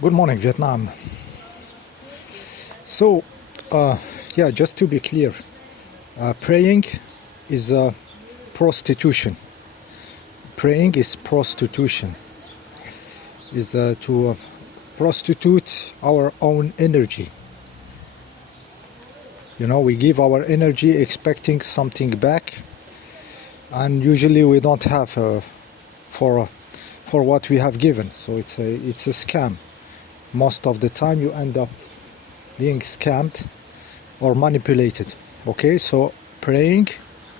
Good morning, Vietnam. So, yeah, just to be clear, praying is prostitution. Praying is prostitution. Is to prostitute our own energy. You know, we give our energy expecting something back, and usually we don't have for what we have given. So it's a scam. Most of the time, you end up being scammed or manipulated. Okay, so praying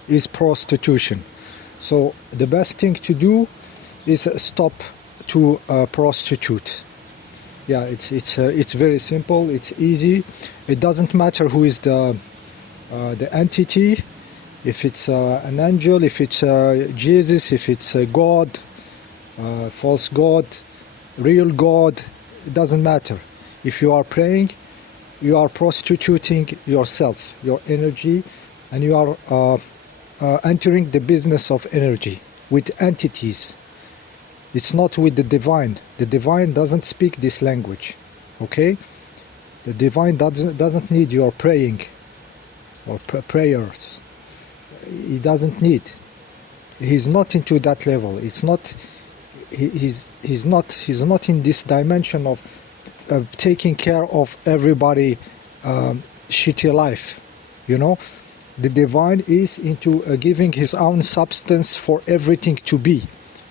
is prostitution. So the best thing to do is stop to prostitute. Yeah, it's very simple. It's easy. It doesn't matter who is the entity. If it's an angel, if it's Jesus, if it's God, false God, real God, it doesn't matter. If you are praying, you are prostituting yourself, your energy, and you are entering the business of energy with entities. It's not with the divine. The divine doesn't speak this language. Okay? The divine doesn't need your praying or prayers. He doesn't need. He's not into that level. It's not. He's not in this dimension of taking care of everybody shitty life. You know, the divine is into giving his own substance for everything to be.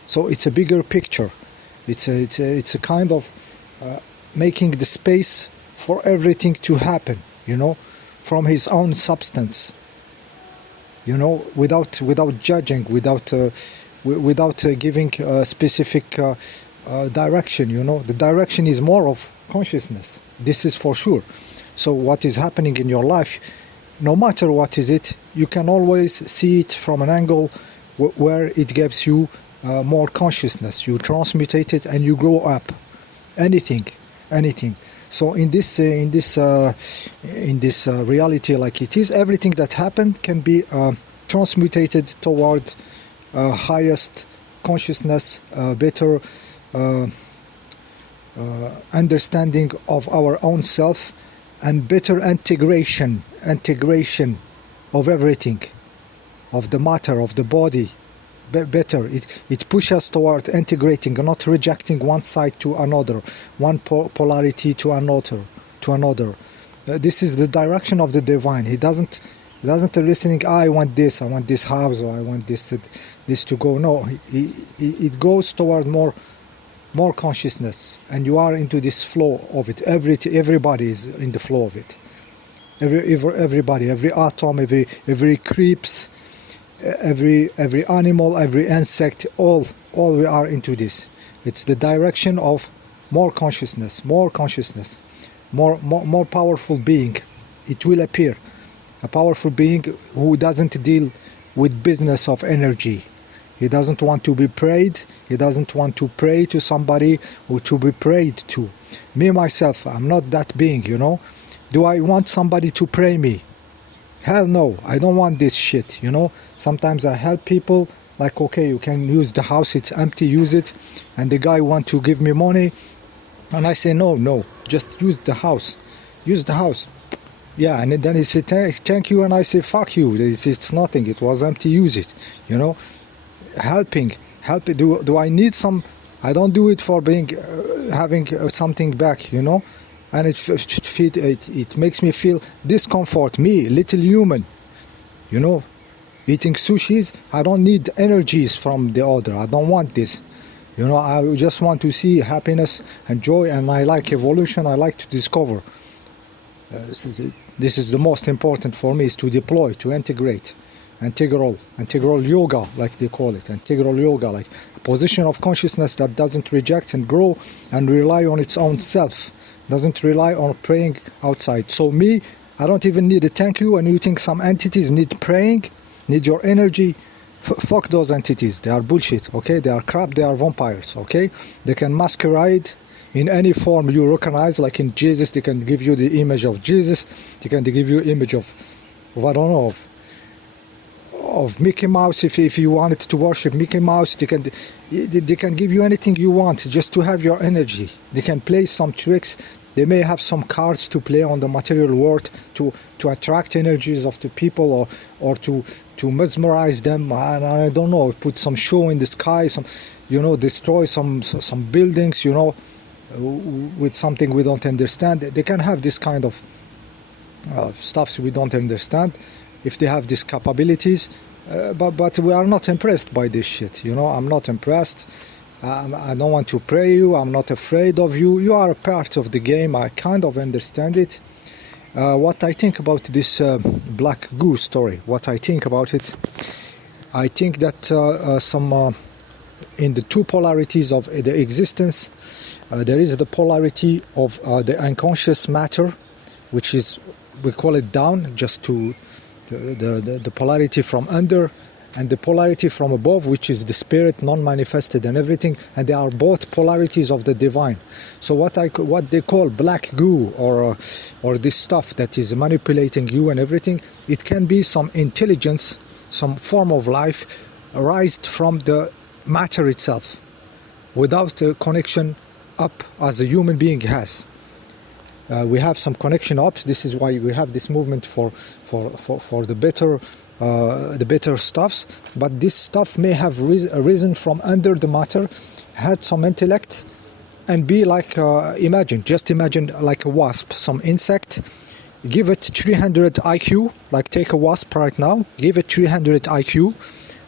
So it's a bigger picture. It's a kind of making the space for everything to happen. You know, from his own substance. You know, without judging, without giving a specific direction. You know, the direction is more of consciousness. This is for sure. So what is happening in your life, no matter what is it, you can always see it from an angle where it gives you more consciousness. You transmutate it and you grow up. Anything. So in this reality, like it is, everything that happened can be transmutated toward highest consciousness, better understanding of our own self, and better integration of everything, of the matter, of the body. Better. It pushes us toward integrating, not rejecting one side to another, one polarity to another. This is the direction of the divine. He doesn't listening. I want this house, or I want this to go. No, it goes toward more consciousness, and you are into this flow of it. Everybody is in the flow of it. Everybody, every atom, every creeps, every animal, every insect, all we are into this. It's the direction of more consciousness, more powerful being. It will appear. A powerful being who doesn't deal with business of energy. He doesn't want to be prayed. He doesn't want to pray to somebody or to be prayed to. Me, myself, I'm not that being, you know. Do I want somebody to pray me? Hell no, I don't want this shit, you know. Sometimes I help people, like, okay, you can use the house, it's empty, use it. And the guy want to give me money. And I say, no, just use the house. Yeah, and then he said, thank you, and I say, fuck you, it's nothing, it was empty, use it, you know. Helping, do I need some? I don't do it for being, having something back, you know. And it makes me feel discomfort, me, little human, you know. Eating sushis, I don't need energies from the other, I don't want this. You know, I just want to see happiness and joy, and I like evolution, I like to discover. This is the most important for me, is to deploy, to integrate. Integral yoga, like they call it. Integral yoga, like a position of consciousness that doesn't reject and grow and rely on its own self. Doesn't rely on praying outside. So me, I don't even need a thank you, and you think some entities need praying, need your energy. Fuck those entities, they are bullshit, okay? They are crap, they are vampires, okay? They can masquerade in any form you recognize, like in Jesus, they can give you the image of Jesus, they can give you image of I don't know, of Mickey Mouse. If you wanted to worship Mickey Mouse, they can give you anything you want just to have your energy. They can play some tricks. They may have some cards to play on the material world to attract energies of the people, or to mesmerize them. I don't know, put some show in the sky, some, destroy some buildings, with something we don't understand. They can have this kind of stuffs we don't understand if they have these capabilities, but we are not impressed by this shit. I'm not impressed. I don't want to pray you. I'm not afraid of you. You are a part of the game. I kind of understand it. What I think about this black goo story, what I think about it, I think that in the two polarities of the existence, there is the polarity of the unconscious matter, which is, we call it down, just to the polarity from under, and the polarity from above, which is the spirit, non-manifested and everything, and they are both polarities of the divine. So what they call black goo, or this stuff that is manipulating you and everything, it can be some intelligence, some form of life arised from the matter itself, without a connection up as a human being has. We have some connection ups. This is why we have this movement for the better stuffs. But this stuff may have risen from under the matter, had some intellect, and be like, just imagine like a wasp, some insect. Give it 300 IQ, like take a wasp right now, give it 300 IQ,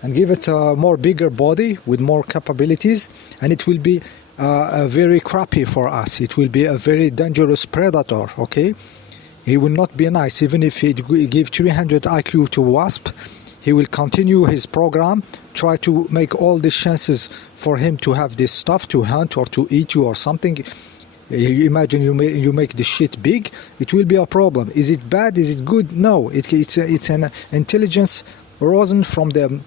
and give it a more bigger body with more capabilities, and it will be very crappy for us. It will be a very dangerous predator, okay? He will not be nice. Even if he give 300 IQ to wasp, he will continue his program, try to make all the chances for him to have this stuff, to hunt or to eat you or something. You imagine you make the shit big, it will be a problem. Is it bad? Is it good? No, it's an intelligence risen from the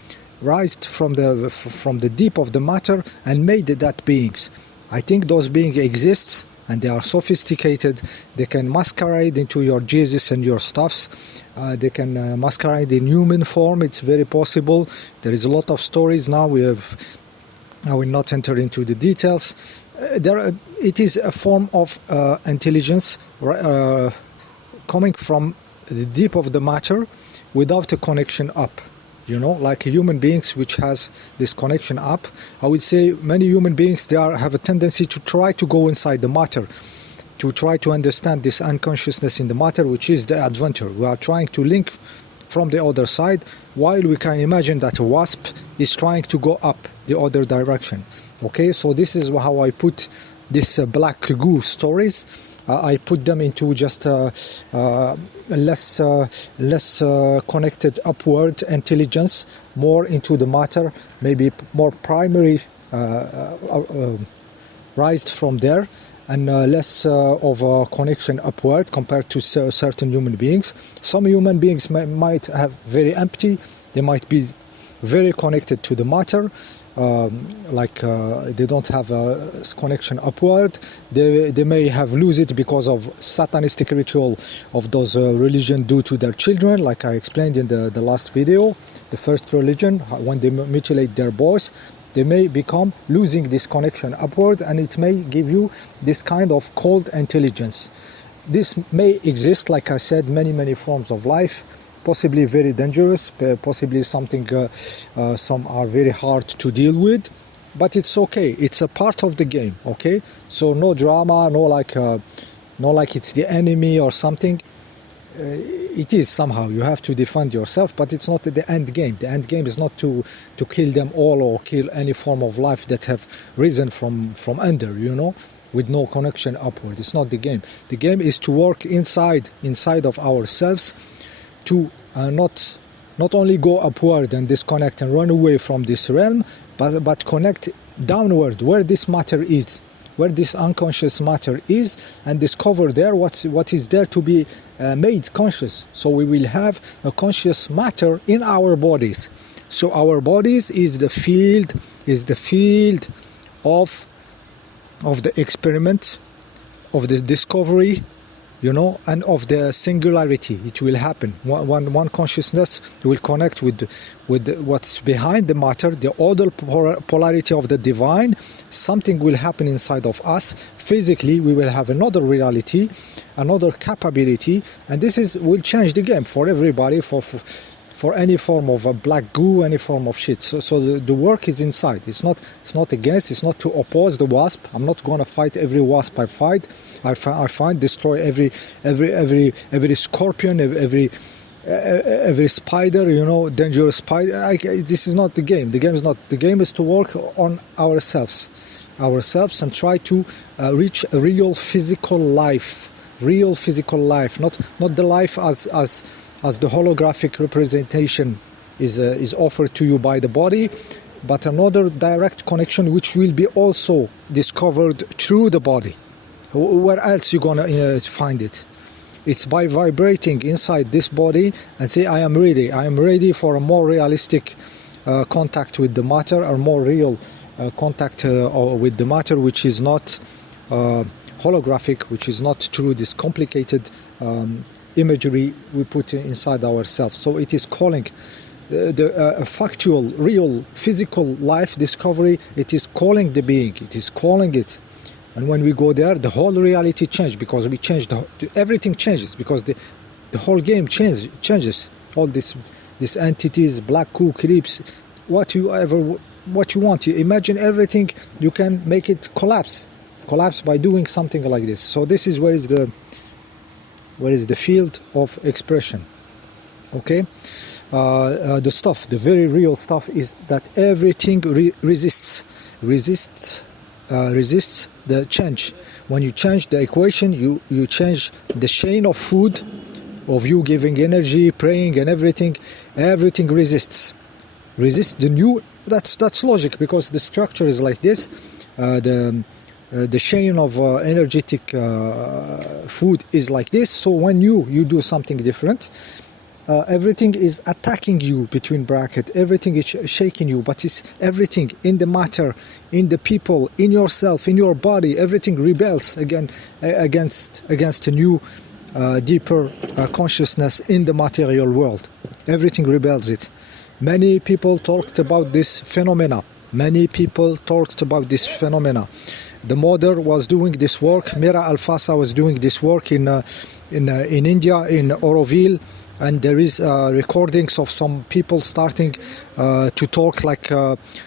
deep of the matter and made that beings. I think those beings exist, and they are sophisticated. They can masquerade into your Jesus and your stuffs. They can masquerade in human form. It's very possible. There is a lot of stories now. I will not enter into the details. It is a form of intelligence coming from the deep of the matter without a connection up. Like human beings, which has this connection up. I would say many human beings, they have a tendency to try to go inside the matter, to try to understand this unconsciousness in the matter, which is the adventure. We are trying to link from the other side, while we can imagine that a wasp is trying to go up the other direction. Okay, so this is how I put this black goo stories. I put them into just less connected upward intelligence, more into the matter, maybe more primary raised from there, and less of a connection upward compared to certain human beings. Some human beings might have very empty, they might be very connected to the matter, they don't have a connection upward. They may have lose it because of satanistic ritual of those religion do to their children, like I explained in the last video. The first religion, when they mutilate their boys, they may become losing this connection upward, and it may give you this kind of cold intelligence. This may exist, like I said, many forms of life. Possibly very dangerous, possibly something some are very hard to deal with, but it's okay. It's a part of the game, okay? So no drama, no like it's the enemy or something. It is somehow, you have to defend yourself, but it's not the end game. The end game is not to kill them all or kill any form of life that have risen from under, with no connection upward. It's not the game. The game is to work inside of ourselves, to not only go upward and disconnect and run away from this realm, but connect downward where this matter is, where this unconscious matter is, and discover there what is there to be made conscious. So we will have a conscious matter in our bodies. So our bodies is the field of the experiment, of the discovery and of the singularity. It will happen. One consciousness will connect with what's behind the matter, the other polarity of the divine. Something will happen inside of us. Physically, we will have another reality, another capability, and this will change the game for everybody, for any form of a black goo, any form of shit. So the work is inside. It's not against. It's not to oppose the wasp. I'm not going to fight every wasp I fight. I find destroy every scorpion, every spider, dangerous spider. This is not the game. The game is not. The game is to work on ourselves, and try to reach a real physical life, not the life as the holographic representation is offered to you by the body, but another direct connection which will be also discovered through the body. Where else you gonna find it? It's by vibrating inside this body and say, I am ready for a more realistic contact with the matter, or more real contact with the matter, which is not holographic, which is not through this complicated imagery we put inside ourselves. So it is calling the factual, real, physical life discovery. It is calling the being. It is calling it. And when we go there, the whole reality changes, because we change everything changes, because the whole game changes. All these entities, black goo, creeps, what you want. You imagine everything. You can make it collapse by doing something like this. So this is where is the field of expression. Okay, the very real stuff is that everything resists the change. When you change the equation, you change the chain of food, of you giving energy, praying, and everything resists the new. That's logic, because the structure is like this. The chain of energetic food is like this. So when you do something different, everything is attacking you, between bracket. Everything is shaking you, but it's everything in the matter, in the people, in yourself, in your body. Everything rebels against a new, deeper consciousness in the material world. Everything rebels it. Many people talked about this phenomena. The mother was doing this work. Mira Alfasa was doing this work in India, in Oroville, and there is recordings of some people starting to talk like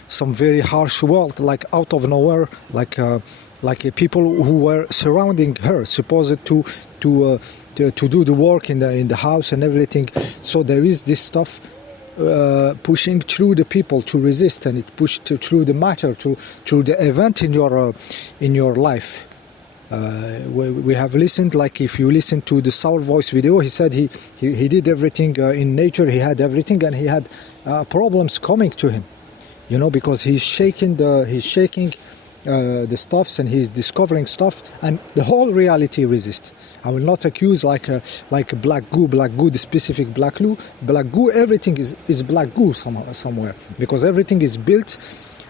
some very harsh word, like out of nowhere, like people who were surrounding her, supposed to do the work in the house and everything. So there is this stuff pushing through the people to resist, and it pushed through the matter, through the event in your life. We have listened, like if you listen to the Soul Voice video, he said he did everything in nature. He had everything, and he had problems coming to him, because he's shaking the stuffs, and he's discovering stuff, and the whole reality resists. I will not accuse like black goo, the specific black goo. Everything is black goo somewhere, because everything is built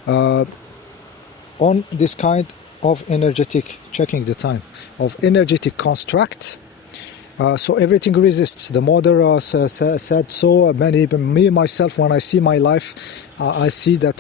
on this kind of energetic, checking the time, of energetic construct. So everything resists. The mother said so. Me myself, when I see my life, I see that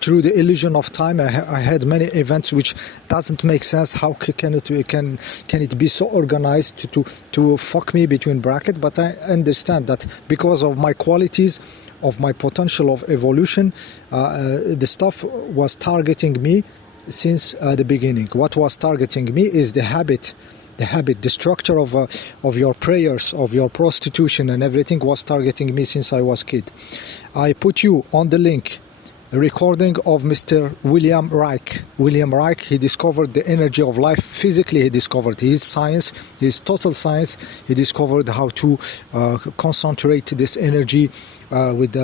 through the illusion of time, I had many events which doesn't make sense. How can it be so organized to fuck me, between bracket? But I understand that because of my qualities, of my potential of evolution, the stuff was targeting me since the beginning. What was targeting me is the habit, the structure of your prayers, of your prostitution, and everything was targeting me since I was kid. I put you on the link, a recording of Mr. William Reich. He discovered the energy of life physically. He discovered his science, his total science. He discovered how to concentrate this energy with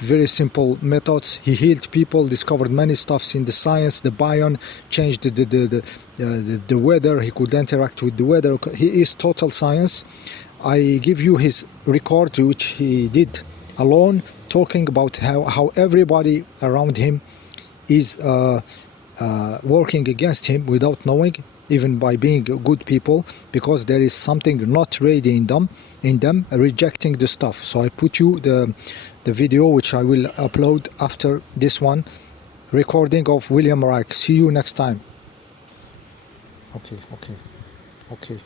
very simple methods. He healed people, discovered many stuffs in the science. The biome changed the weather. He could interact with the weather. He is total science. I give you his record, which he did alone, talking about how everybody around him is working against him without knowing. even by being good people, because there is something not ready in them rejecting the stuff. So I put you the video which I will upload after this one, recording of William Reich. See you next time. Okay.